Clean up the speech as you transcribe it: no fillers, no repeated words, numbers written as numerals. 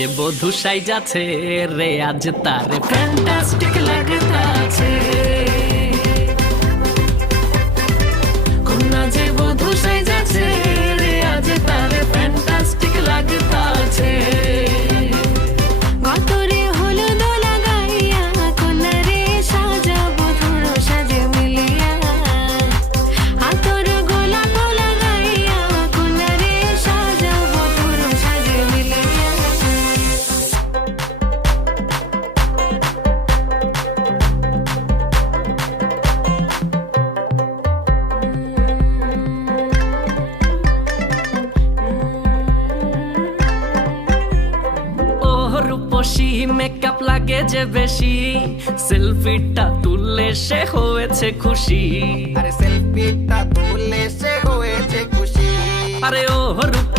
যে বধূ সাইজাছে রে আজ তারে ফ্যান্টাস্টিক লাগতাছে। কন্যা যে বধূ সাইজাছে রে আজ তারে ফ্যান্টাস্টিক লাগতাছে। গতরে হলুদ লাগাইয়া কন্যারে সাজাবো ধুর সাজে মিলিয়া। আতর গোলাপ লাগাইয়া কন্যারে সাজাবো ধুর সাজে মিলিয়া। রূপসী মেকআপ লাগে যে বেশি, সেলফিটা তুললে সে হয়েছে খুশি। আরে সেলফিটা তুললে সে হয়েছে খুশি। আরে ও রূপ